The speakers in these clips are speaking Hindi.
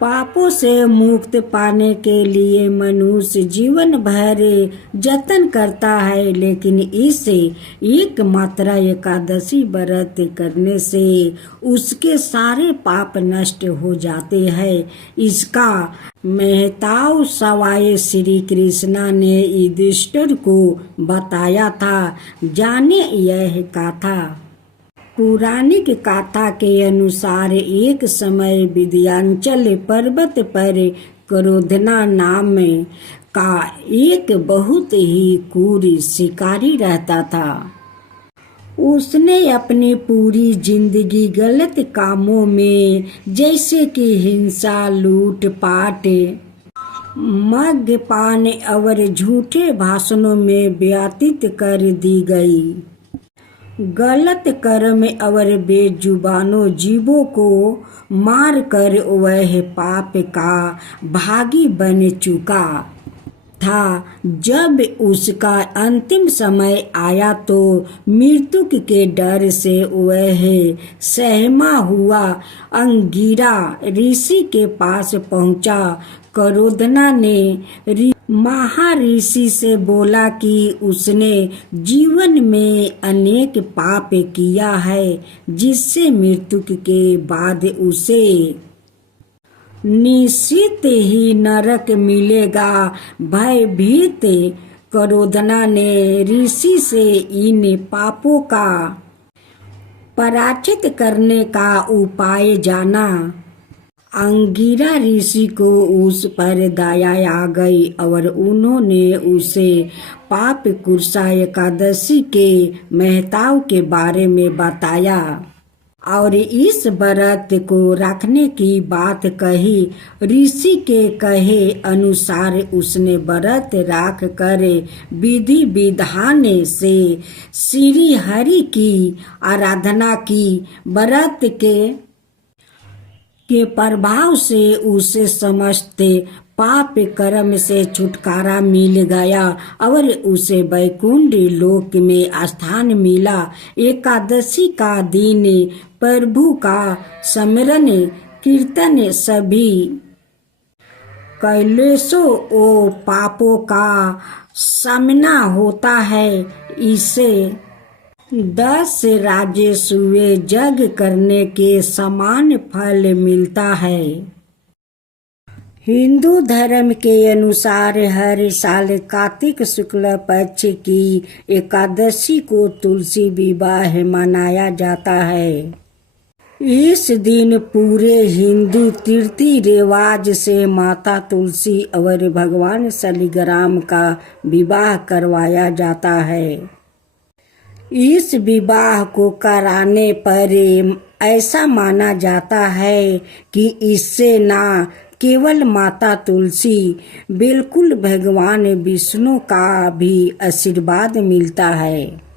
पापों से मुक्त पाने के लिए मनुष्य जीवन भर जतन करता है, लेकिन इस एक मात्र एकादशी व्रत करने से उसके सारे पाप नष्ट हो जाते हैं। इसका महत्व सवाई श्री कृष्ण ने युधिष्ठिर को बताया था। जाने यह कथा। पौराणिक कथा के अनुसार एक समय विंध्याचल पर्वत पर क्रोधना नाम का एक बहुत ही क्रूर शिकारी रहता था। उसने अपनी पूरी जिंदगी गलत कामों में, जैसे कि हिंसा, लूटपाट, मद्यपान और झूठे भाषणों में व्यतीत कर दी गई। गलत कर्म और बेजुबानों जीवों को मारकर वह पाप का भागी बन चुका था। जब उसका अंतिम समय आया तो मृत्यु के डर से वह सहमा हुआ अंगिरा ऋषि के पास पहुंचा। क्रोधना ने महर्षि से बोला कि उसने जीवन में अनेक पाप किया है, जिससे मृत्यु के बाद उसे निश्चित ही नरक मिलेगा। भयभीत क्रोधना ने ऋषि से इन पापों का प्रायश्चित करने का उपाय जाना। अंगिरा ऋषि को उस पर दया आ गई और उन्होंने उसे पाप कुर्सा एकादशी के महत्व के बारे में बताया और इस व्रत को रखने की बात कही। ऋषि के कहे अनुसार उसने व्रत रख कर विधि विधान से श्री हरि की आराधना की। व्रत के प्रभाव से उसे समस्त पाप कर्म से छुटकारा मिल गया और उसे वैकुंठ लोक में स्थान मिला। एकादशी का दिन प्रभु का स्मरण कीर्तन सभी कैलेशों और पापों का शमन होता है। इसे 10 राजसूय यज्ञ करने के समान फल मिलता है। हिंदू धर्म के अनुसार हर साल कार्तिक शुक्ल पक्ष की एकादशी को तुलसी विवाह मनाया जाता है। इस दिन पूरे हिंदू रीति रिवाज से माता तुलसी और भगवान शालिग्राम का विवाह करवाया जाता है। इस विवाह को कराने पर ऐसा माना जाता है कि इससे न केवल माता तुलसी बिल्कुल भगवान विष्णु का भी आशीर्वाद मिलता है।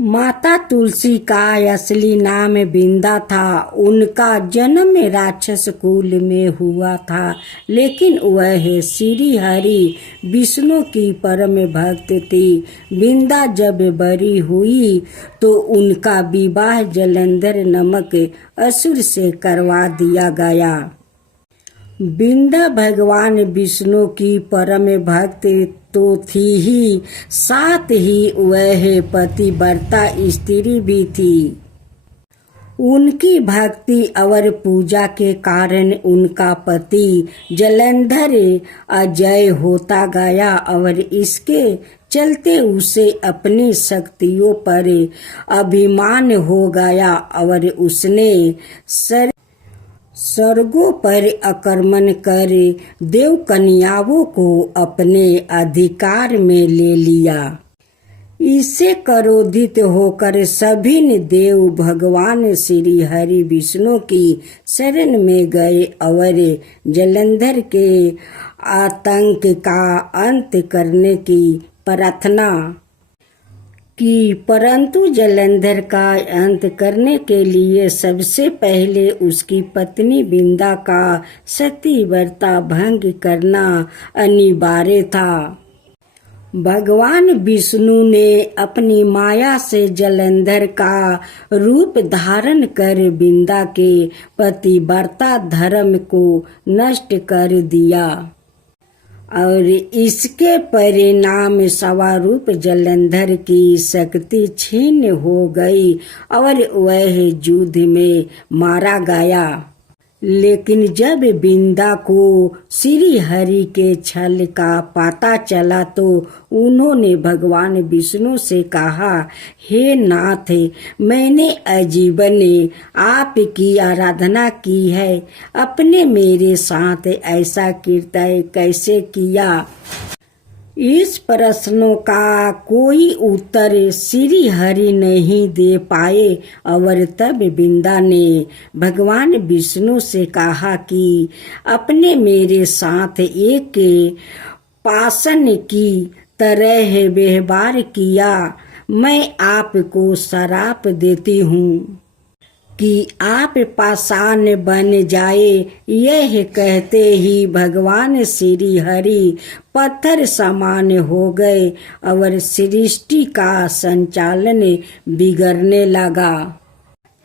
माता तुलसी का असली नाम बिंदा था। उनका जन्म राक्षस कुल में हुआ था, लेकिन वह श्री हरि विष्णु की परम भक्त थी। बिंदा जब बड़ी हुई तो उनका विवाह जलंधर नामक असुर से करवा दिया गया। बिंदा भगवान विष्णु की परम भक्त तो थी ही, साथ ही वह पतिव्रता स्त्री भी थी। उनकी भक्ति और पूजा के कारण उनका पति जलंधर अजय होता गया और इसके चलते उसे अपनी शक्तियों पर अभिमान हो गया और उसने स्वर्गों पर आक्रमण कर देव कन्याओं को अपने अधिकार में ले लिया। इससे क्रोधित होकर सभी ने देव भगवान श्री हरि विष्णु की शरण में गए और जलंधर के आतंक का अंत करने की प्रार्थना की, परंतु जलंधर का अंत करने के लिए सबसे पहले उसकी पत्नी बिंदा का सतीव्रता भंग करना अनिवार्य था। भगवान विष्णु ने अपनी माया से जलंधर का रूप धारण कर बिंदा के पतिव्रता धर्म को नष्ट कर दिया और इसके परिणाम स्वरूप जलंधर की शक्ति छीन हो गई और वह युद्ध में मारा गया। लेकिन जब बिंदा को श्री हरि के छल का पता चला तो उन्होंने भगवान विष्णु से कहा, हे नाथ, मैंने आजीवन आपकी आराधना की है, अपने मेरे साथ ऐसा कृत्य कैसे किया? इस प्रश्नों का कोई उत्तर श्री हरि नहीं दे पाए और तब बिंदा ने भगवान विष्णु से कहा कि अपने मेरे साथ एक पाषाण की तरह व्यवहार किया। मैं आपको श्राप देती हूँ कि आप पाषाण बन जाए। यह कहते ही भगवान श्री हरि पत्थर समान हो गए और सृष्टि का संचालन बिगड़ने लगा।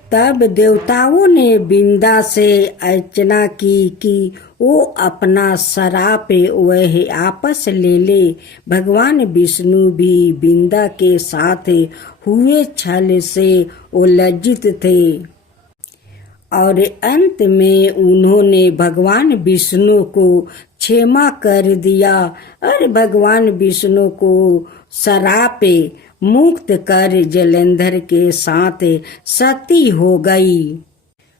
तब देवताओं ने बिंदा से अर्चना की कि वो अपना श्राप वह आपस ले ले। भगवान विष्णु भी बिंदा के साथ हुए छल से लज्जित थे और अंत में उन्होंने भगवान विष्णु को क्षमा कर दिया और भगवान विष्णु को श्राप मुक्त कर जलंधर के साथ सती हो गई।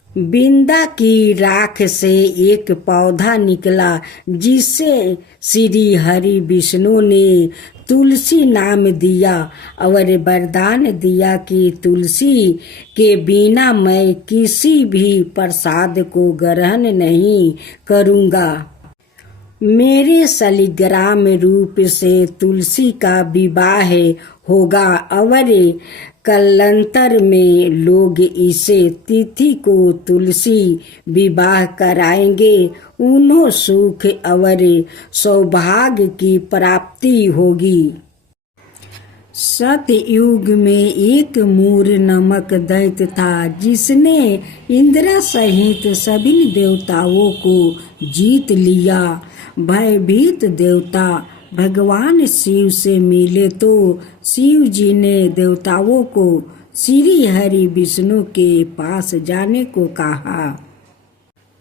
बिंदा की राख से एक पौधा निकला जिसे श्री हरि विष्णु ने तुलसी नाम दिया और वरदान दिया कि तुलसी के बिना मैं किसी भी प्रसाद को ग्रहण नहीं करूँगा। मेरे शालिग्राम रूप से तुलसी का विवाह होगा और कालांतर में लोग इसे तिथि को तुलसी विवाह कराएंगे। उन्हें सुख और सौभाग्य की प्राप्ति होगी। सतयुग में एक मूर नामक दैत्य था जिसने इंद्र सहित सभी देवताओं को जीत लिया। भयभीत देवता भगवान शिव से मिले तो शिव जी ने देवताओं को श्री हरि विष्णु के पास जाने को कहा।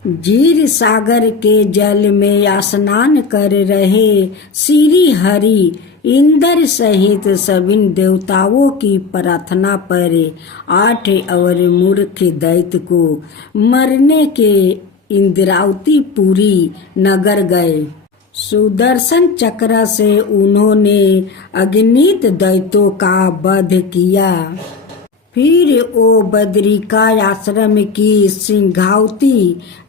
क्षीर सागर के जल में स्नान कर रहे श्री हरि इंद्र सहित सभी देवताओं की प्रार्थना पर 8 और मूर्ख दैत्य को मरने के इंद्रावतीपुरी नगर गए। सुदर्शन चक्र से उन्होंने अगणित दैत्यों का वध किया। फिर वो बद्रिका आश्रम की सिंघावती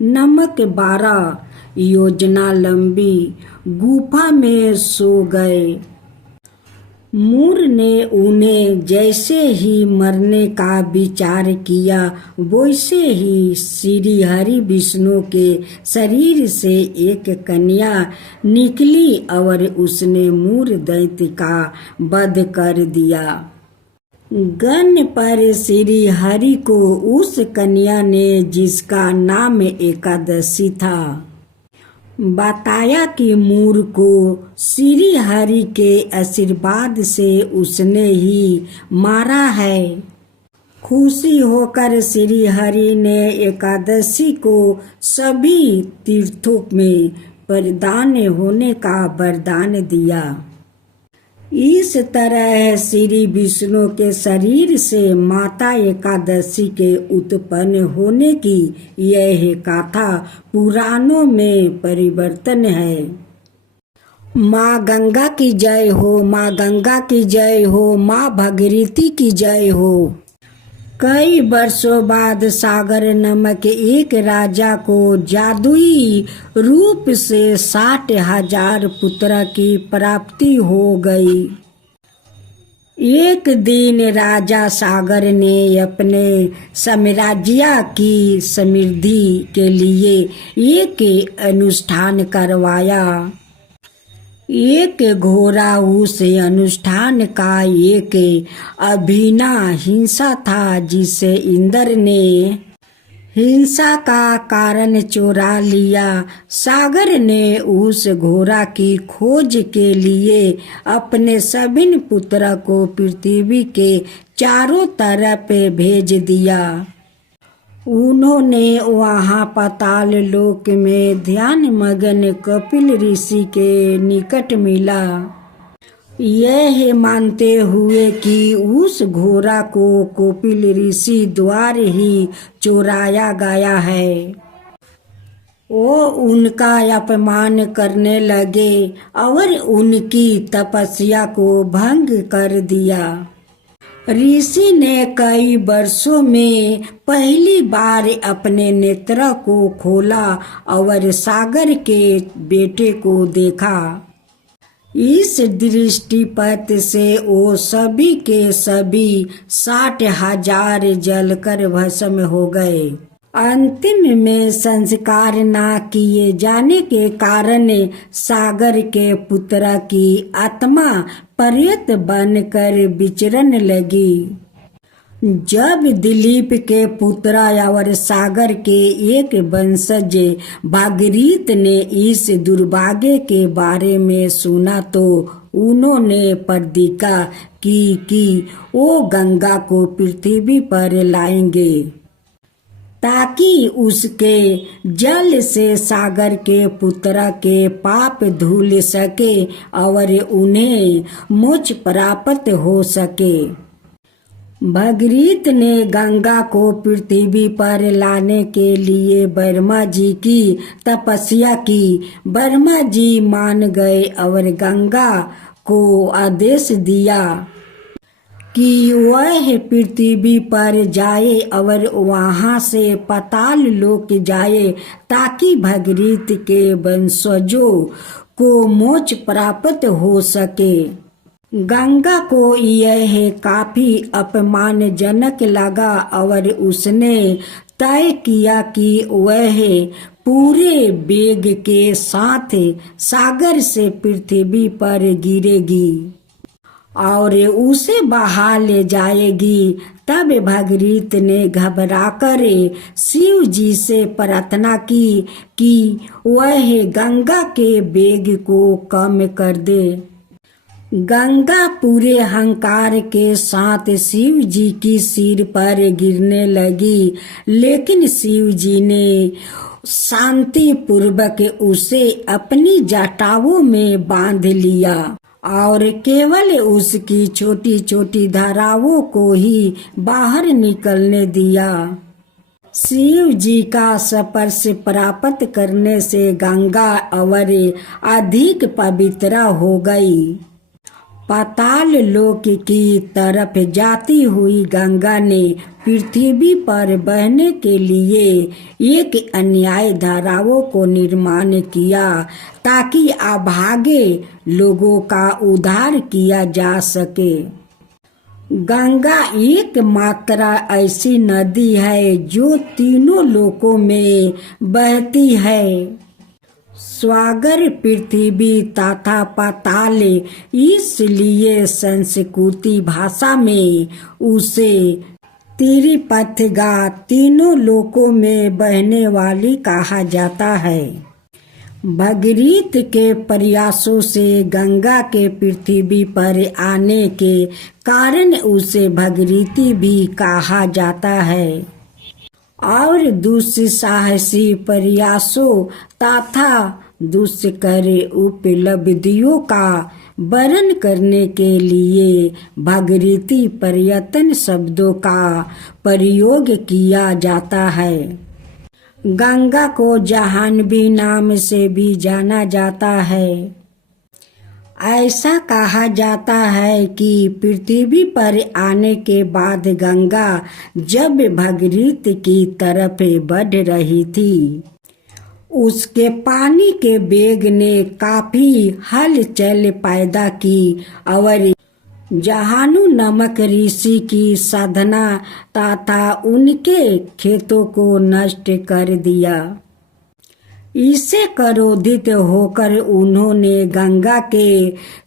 नमक 12 योजना लंबी गुफा में सो गए। मूर ने उन्हें जैसे ही मरने का विचार किया वैसे ही श्री हरि विष्णु के शरीर से एक कन्या निकली और उसने मूर दैत्य का वध कर दिया। गन पर श्री हरि को उस कन्या ने, जिसका नाम एकादशी था, बताया कि मूर को श्री हरि के आशीर्वाद से उसने ही मारा है। खुशी होकर श्री हरि ने एकादशी को सभी तीर्थों में प्रदान होने का वरदान दिया। इस तरह श्री विष्णु के शरीर से माता एकादशी के उत्पन्न होने की यह गाथा पुराणों में परिवर्तन है। माँ गंगा की जय हो, माँ गंगा की जय हो, माँ भागीरथी की जय हो। कई वर्षों बाद सागर नामक एक राजा को जादुई रूप से 60,000 पुत्र की प्राप्ति हो गई। एक दिन राजा सागर ने अपने साम्राज्य की समृद्धि के लिए एक अनुष्ठान करवाया। एक घोरा उस अनुष्ठान का एक अभिना हिंसा था, जिसे इंद्र ने हिंसा का कारण चुरा लिया। सागर ने उस घोड़ा की खोज के लिए अपने सभी पुत्र को पृथ्वी के चारों तरफ भेज दिया। उन्होंने वहां पाताल लोक में ध्यान मगन कपिल ऋषि के निकट मिला, यह मानते हुए कि उस घोड़ा को कपिल ऋषि द्वारा ही चुराया गया है। वो उनका अपमान करने लगे और उनकी तपस्या को भंग कर दिया। ऋषि ने कई वर्षों में पहली बार अपने नेत्र को खोला और सागर के बेटे को देखा। इस दृष्टिपथ से वो सभी के सभी 60,000 जलकर भस्म हो गए। अंतिम में संस्कार न किए जाने के कारण सागर के पुत्र की आत्मा प्रेत बनकर विचरण लगी। जब दिलीप के पुत्र और सागर के एक वंशज भागीरथ ने इस दुर्भाग्य के बारे में सुना तो उन्होंने प्रतिज्ञा की कि वो गंगा को पृथ्वी पर लाएंगे ताकि उसके जल से सागर के पुत्र के पाप धुल सके और उन्हें मोक्ष प्राप्त हो सके। भागीरथ ने गंगा को पृथ्वी पर लाने के लिए ब्रह्मा जी की तपस्या की। ब्रह्मा जी मान गए और गंगा को आदेश दिया कि वह पृथ्वी पर जाए और वहां से पाताल लोक जाए ताकि भागीरथ के वंशजों को मोक्ष प्राप्त हो सके। गंगा को यह काफी अपमानजनक लगा और उसने तय किया कि वह पूरे वेग के साथ सागर से पृथ्वी पर गिरेगी और उसे बहा ले जाएगी। तब भागीरथ ने घबराकर शिव जी से प्रार्थना की कि वह गंगा के वेग को कम कर दे। गंगा पूरे अहंकार के साथ शिव जी की सिर पर गिरने लगी, लेकिन शिव जी ने शांति पूर्वक उसे अपनी जटाओं में बांध लिया और केवल उसकी छोटी छोटी धाराओं को ही बाहर निकलने दिया। शिव जी का स्पर्श प्राप्त करने से गंगा और अधिक पवित्र हो गई। पाताल लोक की तरफ जाती हुई गंगा ने पृथ्वी पर बहने के लिए एक अन्याय धाराओं को निर्माण किया ताकि अभागे लोगों का उद्धार किया जा सके। गंगा एकमात्र ऐसी नदी है जो तीनों लोकों में बहती है, सागर, पृथ्वी तथा पाताल। इसलिए संस्कृति भाषा में उसे त्रिपथगा, तीनों लोकों में बहने वाली कहा जाता है। भागीरथ के प्रयासों से गंगा के पृथ्वी पर आने के कारण उसे भागीरथी भी कहा जाता है और दुस्साहसी प्रयासों तथा दुष्कर उपलब्धियों का वर्णन करने के लिए भागीरथी प्रयत्न शब्दों का प्रयोग किया जाता है। गंगा को जाह्नवी नाम से भी जाना जाता है। ऐसा कहा जाता है कि पृथ्वी पर आने के बाद गंगा जब भागीरथ की तरफ बढ़ रही थी, उसके पानी के वेग ने काफी हलचल पैदा की और जाह्नू नामक ऋषि की साधना तथा उनके खेतों को नष्ट कर दिया। इससे क्रोधित होकर उन्होंने गंगा के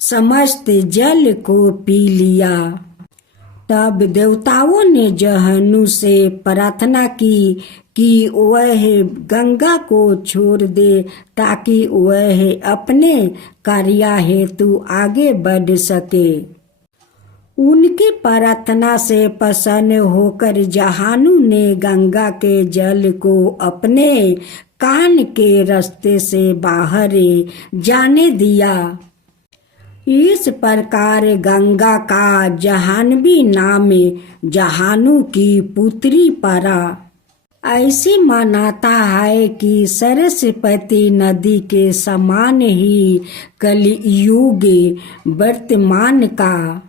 समस्त जल को पी लिया। तब देवताओं ने जहन्नू से प्रार्थना की कि वह गंगा को छोड़ दे ताकि वह अपने कार्य हेतु आगे बढ़ सके। उनकी प्रार्थना से प्रसन्न होकर जहानू ने गंगा के जल को अपने कान के रास्ते से बाहर जाने दिया। इस प्रकार गंगा का जहानवी नाम जहानू की पुत्री पड़ा। ऐसी मान्यता है कि सरस्वती नदी के समान ही कलियुग वर्तमान का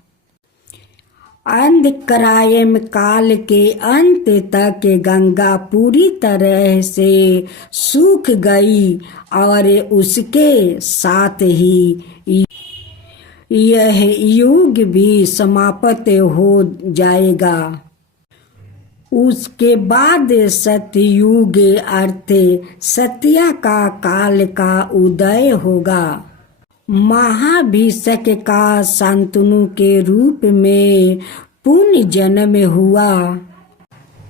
अंधकारायम काल के अंत तक गंगा पूरी तरह से सूख गई और उसके साथ ही यह युग भी समाप्त हो जाएगा। उसके बाद सतयुग अर्थ सत्या का काल का उदय होगा। महाभिषेक का शांतनु के रूप में पुण्य जन्म हुआ।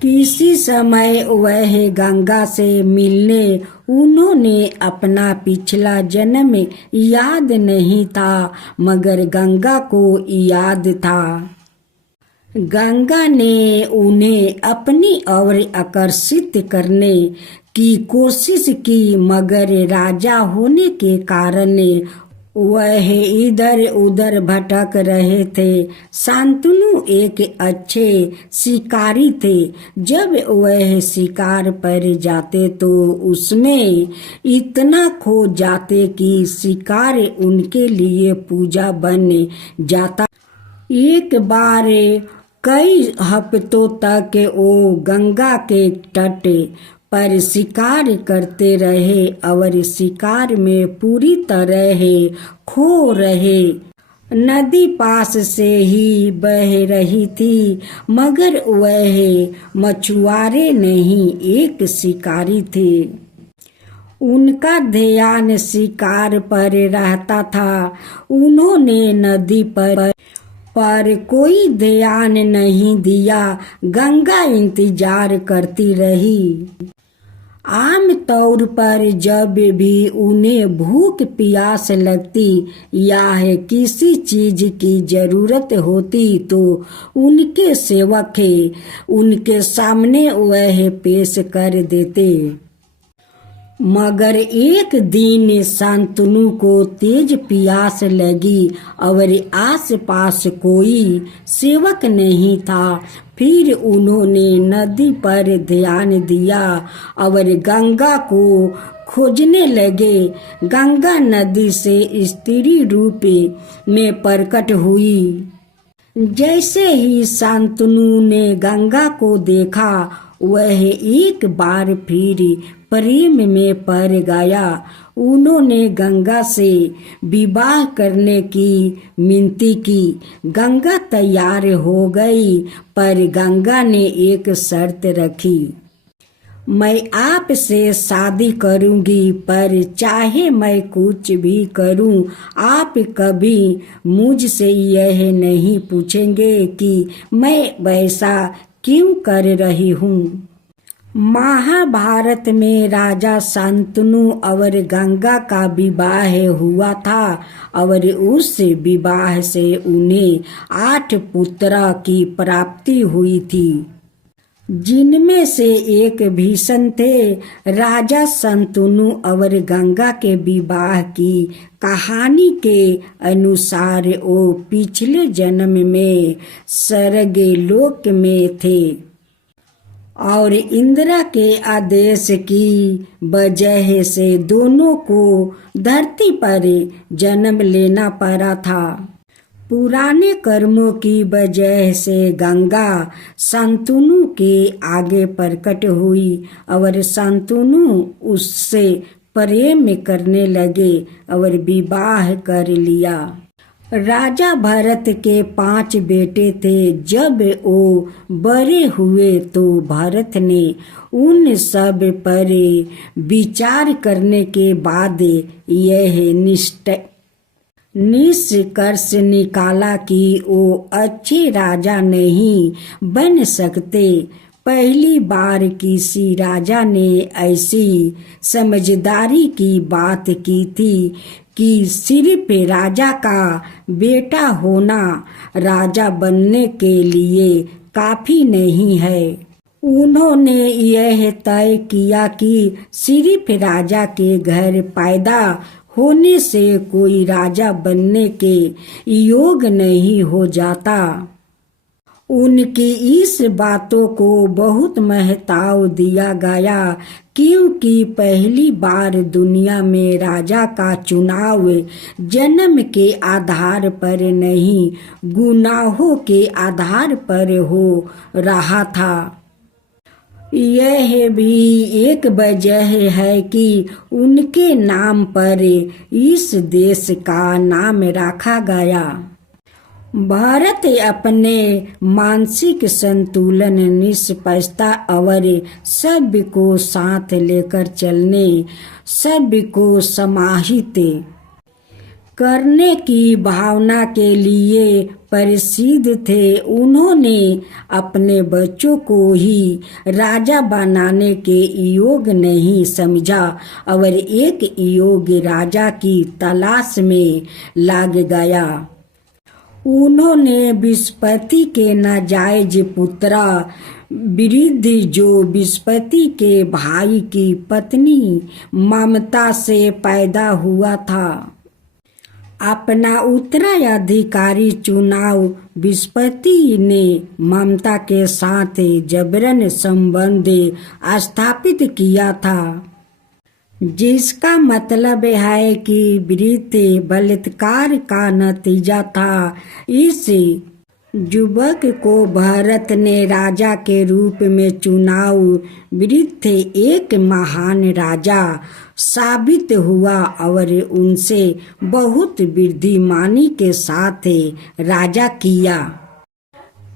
किसी समय वह गंगा से मिलने उन्होंने अपना पिछला जन्म याद नहीं था, मगर गंगा को याद था। गंगा ने उन्हें अपनी ओर आकर्षित करने की कोशिश की, मगर राजा होने के कारण वह इधर उधर भटक रहे थे। शांतनु एक अच्छे शिकारी थे। जब वह शिकार पर जाते तो उसमें इतना खो जाते कि शिकार उनके लिए पूजा बन जाता। एक बार कई हफ्तों तक वो गंगा के तट पर शिकार करते रहे और शिकार में पूरी तरह खो रहे। नदी पास से ही बह रही थी, मगर वह मछुआरे नहीं, एक शिकारी थे। उनका ध्यान शिकार पर रहता था। उन्होंने नदी पर कोई ध्यान नहीं दिया। गंगा इंतजार करती रही। आम तौर पर जब भी उन्हें भूख प्यास लगती या किसी चीज की जरूरत होती तो उनके सेवक उनके सामने वह पेश कर देते। मगर एक दिन शांतनु को तेज प्यास लगी और आसपास कोई सेवक नहीं था। फिर उन्होंने नदी पर ध्यान दिया और गंगा को खोजने लगे। गंगा नदी से स्त्री रूप में प्रकट हुई। जैसे ही शांतनु ने गंगा को देखा, वह एक बार फिर प्रेम में पड़ गया। उन्होंने गंगा से विवाह करने की मिनती की। गंगा तैयार हो गई, पर गंगा ने एक शर्त रखी। मैं आपसे शादी करूंगी, पर चाहे मैं कुछ भी करूं, आप कभी मुझसे यह नहीं पूछेंगे कि मैं वैसा क्यों कर रही हूँ। महाभारत में राजा शांतनु और गंगा का विवाह हुआ था और उस विवाह से उन्हें 8 पुत्र की प्राप्ति हुई थी, जिनमें से एक भीषण थे। राजा शांतनु और गंगा के विवाह की कहानी के अनुसार वो पिछले जन्म में स्वर्गलोक में थे और इंद्र के आदेश की वजह से दोनों को धरती पर जन्म लेना पड़ा था। पुराने कर्मों की वजह से गंगा शांतनु के आगे प्रकट हुई और शांतनु उससे प्रेम करने लगे और विवाह कर लिया। राजा भरत के 5 बेटे थे। जब वो बड़े हुए तो भरत ने उन सब पर विचार करने के बाद यह निष्कर्ष निकाला कि वो अच्छे राजा नहीं बन सकते। पहली बार किसी राजा ने ऐसी समझदारी की बात की थी कि सिर्फ राजा का बेटा होना राजा बनने के लिए काफी नहीं है। उन्होंने यह तय किया कि सिर्फ राजा के घर पैदा होने से कोई राजा बनने के योग नहीं हो जाता। उनकी इस बातों को बहुत महत्व दिया गया क्योंकि पहली बार दुनिया में राजा का चुनाव जन्म के आधार पर नहीं, गुनाहों के आधार पर हो रहा था। यह भी एक वजह है कि उनके नाम पर इस देश का नाम रखा गया। भारत अपने मानसिक संतुलन, निष्पक्षता और सभी को साथ लेकर चलने, सभी को समाहित करने की भावना के लिए प्रसिद्ध थे। उन्होंने अपने बच्चों को ही राजा बनाने के योग नहीं समझा और एक योग्य राजा की तलाश में लग गया। उन्होंने बृहस्पति के नाजायज पुत्र विरुद्ध, जो बृहस्पति के भाई की पत्नी ममता से पैदा हुआ था, अपना उत्तराधिकारी चुनाव। बृहस्पति ने ममता के साथ जबरन संबंध स्थापित किया था, जिसका मतलब है कि विरुद्ध बलात्कार का नतीजा था। इस युवक को भारत ने राजा के रूप में चुनाव विरुद्ध एक महान राजा साबित हुआ और उनसे बहुत बुद्धिमानी के साथ राजा किया।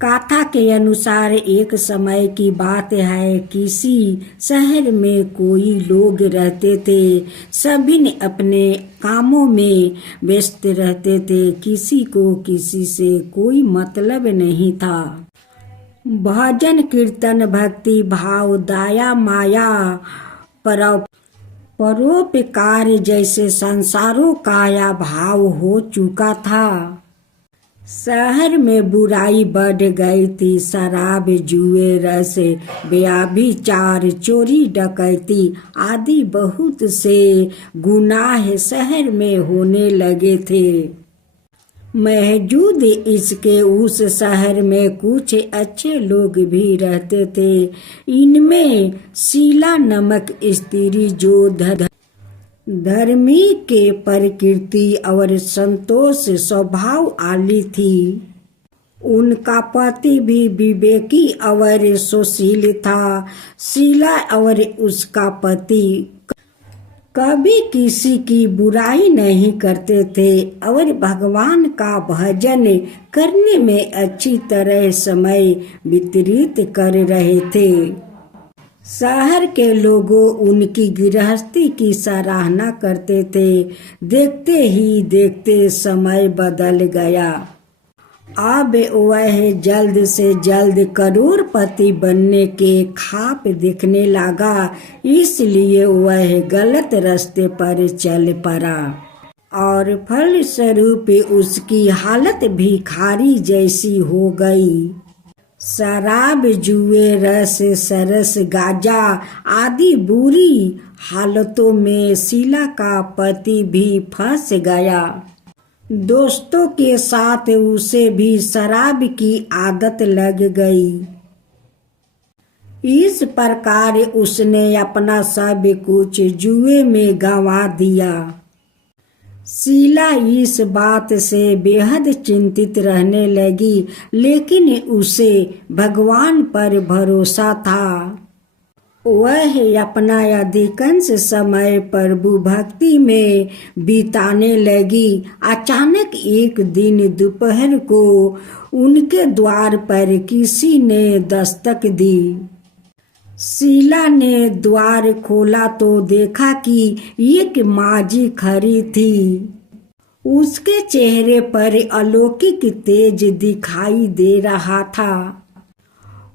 कथा के अनुसार एक समय की बात है, किसी शहर में कोई लोग रहते थे। सभी ने अपने कामों में व्यस्त रहते थे, किसी को किसी से कोई मतलब नहीं था। भजन कीर्तन, भक्ति भाव, दया माया, परोपकार जैसे संसारों का भाव हो चुका था। शहर में बुराई बढ़ गई थी। शराब, जुए, रस, व्यभिचार, चोरी, डकैती आदि बहुत से गुनाह शहर में होने लगे थे। मौजूद इसके उस शहर में कुछ अच्छे लोग भी रहते थे। इनमें शीला नामक स्त्री, जो धर्मी के प्रकृति और संतोष स्वभाव वाली थी। उनका पति भी विवेकी और सुशील था। शीला और उसका पति कभी किसी की बुराई नहीं करते थे और भगवान का भजन करने में अच्छी तरह समय व्यतीत कर रहे थे। शहर के लोगों उनकी गृहस्थी की सराहना करते थे। देखते ही देखते समय बदल गया। अब वह जल्द से जल्द करोड़पति बनने के ख्वाब देखने लगा, इसलिए वह गलत रास्ते पर चल पड़ा और फलस्वरूप उसकी हालत भिखारी जैसी हो गई। शराब, जुए, रस, सरस, गांजा आदि बुरी हालतों में शीला का पति भी फंस गया। दोस्तों के साथ उसे भी शराब की आदत लग गई। इस प्रकार उसने अपना सब कुछ जुए में गंवा दिया। शीला इस बात से बेहद चिंतित रहने लगी, लेकिन उसे भगवान पर भरोसा था। वह अपना अधिकांश समय प्रभु भक्ति में बिताने लगी। अचानक एक दिन दोपहर को उनके द्वार पर किसी ने दस्तक दी। शीला ने द्वार खोला तो देखा कि एक माजी खड़ी थी। उसके चेहरे पर अलौकिक तेज दिखाई दे रहा था।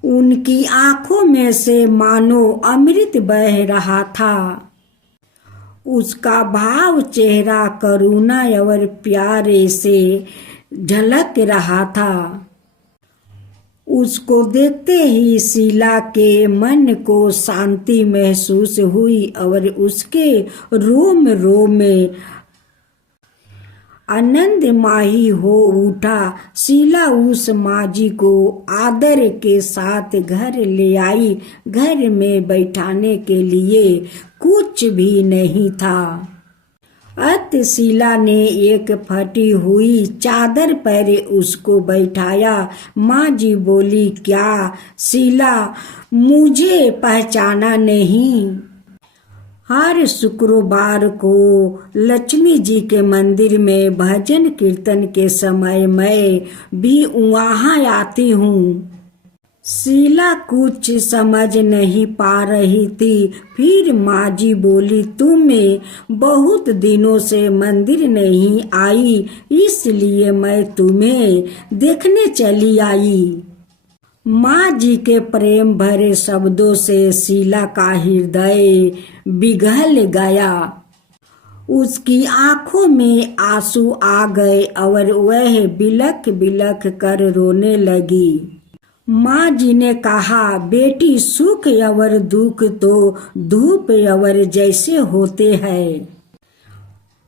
उनकी आंखों में से मानो अमृत बह रहा था। उसका भाव चेहरा करुणा और प्यारे से झलक रहा था। उसको देखते ही शीला के मन को शांति महसूस हुई और उसके रोम रोम में आनंदमयी हो उठा। शीला उस माजी को आदर के साथ घर ले आई। घर में बैठाने के लिए कुछ भी नहीं था। अत शीला ने एक फटी हुई चादर पर उसको बैठाया। माँ जी बोली, क्या शीला, मुझे पहचाना नहीं? हर शुक्रवार को लक्ष्मी जी के मंदिर में भजन कीर्तन के समय मैं भी वहाँ आती हूँ। शीला कुछ समझ नहीं पा रही थी। फिर माँ जी बोली, तुम्हें बहुत दिनों से मंदिर नहीं आई, इसलिए मैं तुम्हें देखने चली आई। माँ जी के प्रेम भरे शब्दों से शीला का हृदय पिघल गया। उसकी आंखों में आंसू आ गए और वह बिलख बिलख कर रोने लगी। माँ जी ने कहा, बेटी, सुख और दुख तो धूप और जैसे होते हैं।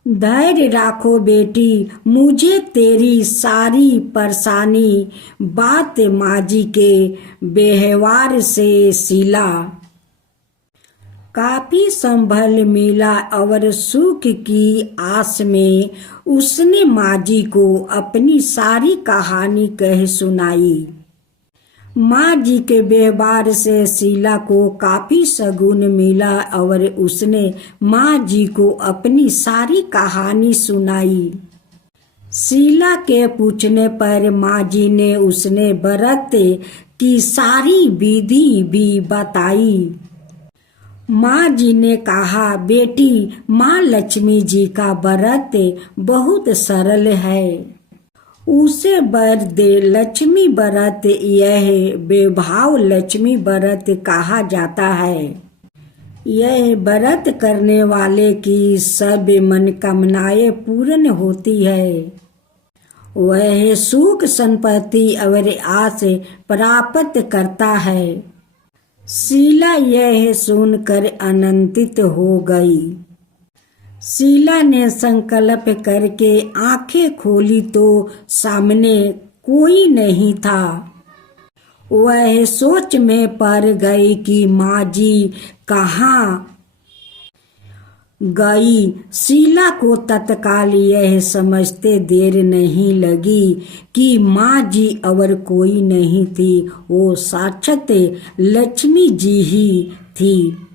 धैर्य रखो बेटी, मुझे तेरी सारी परेशानी बात माँ जी के व्यवहार से शीला काफी संभल मिला और सुख की आस में उसने माँ जी को अपनी सारी कहानी कह सुनाई। माँ जी के व्यवहार से शीला को काफी सगुन मिला और उसने माँ जी को अपनी सारी कहानी सुनाई। शीला के पूछने पर माँ जी ने उसने व्रत की सारी विधि भी बताई। माँ जी ने कहा, बेटी, माँ लक्ष्मी जी का व्रत बहुत सरल है। उसे वर दे लक्ष्मी व्रत, यह बेभाव लक्ष्मी व्रत कहा जाता है। यह व्रत करने वाले की सब मनोकामनाएं पूर्ण होती है। वह सुख संपत्ति और आस प्राप्त करता है। शीला यह सुनकर आनंदित हो गई। शीला ने संकल्प करके आंखें खोली तो सामने कोई नहीं था। वह सोच में पड़ गई कि माँ जी कहाँ गई। शीला को तत्काल यह समझते देर नहीं लगी कि माँ जी और कोई नहीं थी, वो साक्षात लक्ष्मी जी ही थी।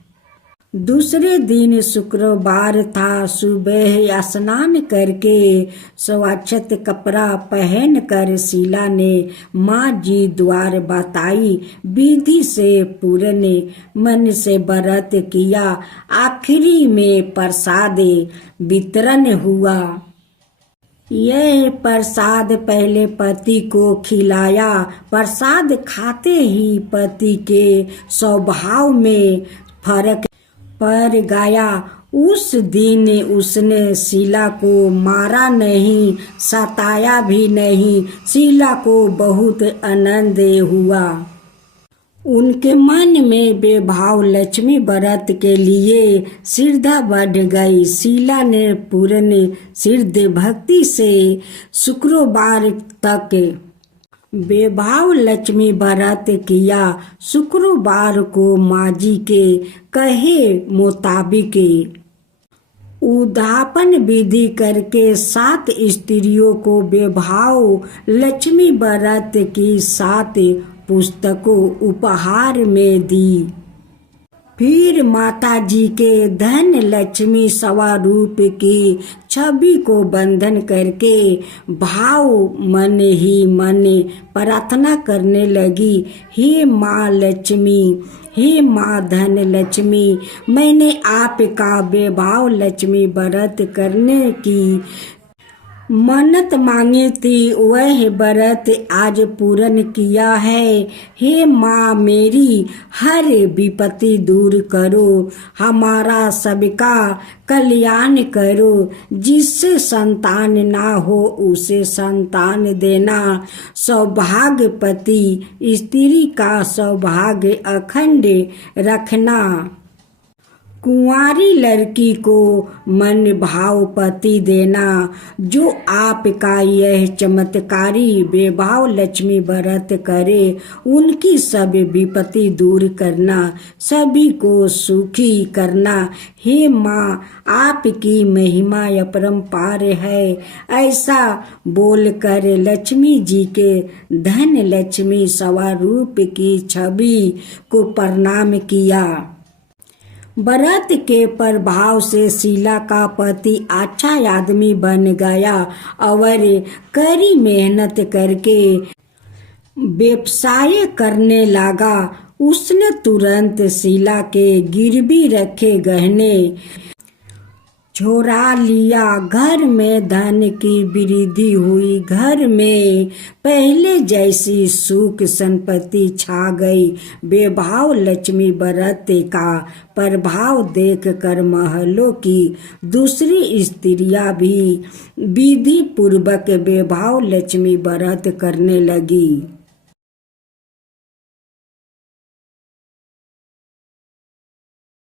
दूसरे दिन शुक्रवार था। सुबह स्नान करके स्वच्छ कपड़ा पहनकर शीला ने माँ जी द्वार बताई विधि से पूर्ण मन से व्रत किया। आखिरी में प्रसाद वितरण हुआ। यह प्रसाद पहले पति को खिलाया। प्रसाद खाते ही पति के स्वभाव में फर्क पर गया। उस दिन उसने शीला को मारा नहीं, सताया भी नहीं। शीला को बहुत आनंद हुआ। उनके मन में बेभाव लक्ष्मी व्रत के लिए श्रद्धा बढ़ गई। शीला ने पूर्ण श्रद्धा भक्ति से शुक्रवार तक बेभाव लक्ष्मी व्रत किया। शुक्रवार को माँ जी के कहे मुताबिक उद्यापन विधि करके 7 स्त्रियों को बेभाव लक्ष्मी व्रत की 7 पुस्तकों उपहार में दी। फिर माता जी के धन लक्ष्मी स्वरूप की छवि को बंधन करके भाव मन ही मन प्रार्थना करने लगी, हे माँ लक्ष्मी, हे माँ धन लक्ष्मी, मैंने आपका बेभाव लक्ष्मी व्रत करने की मन्नत मांगी थी, वह व्रत आज पूर्ण किया है। हे माँ, मेरी हर विपत्ति दूर करो, हमारा सबका कल्याण करो, जिससे संतान ना हो उसे संतान देना, सौभाग्यपति स्त्री का सौभाग्य अखंड रखना, कुंवारी लड़की को मन भाव पति देना। जो आपका यह चमत्कारी बेभाव लक्ष्मी व्रत करे, उनकी सब विपत्ति दूर करना, सभी को सुखी करना। हे माँ, आपकी महिमा अपरंपार है। ऐसा बोलकर लक्ष्मी जी के धन लक्ष्मी स्वरूप की छवि को प्रणाम किया। व्रत के प्रभाव से शीला का पति अच्छा आदमी बन गया और कड़ी मेहनत करके व्यवसाय करने लगा। उसने तुरंत शीला के गिरवी रखे गहने चुरा लिया। घर में धन की वृद्धि हुई, घर में पहले जैसी सुख संपत्ति छा गई। बेभाव लक्ष्मी व्रत का प्रभाव देखकर महलों की दूसरी स्त्रियां भी विधि पूर्वक बेभाव लक्ष्मी व्रत करने लगी।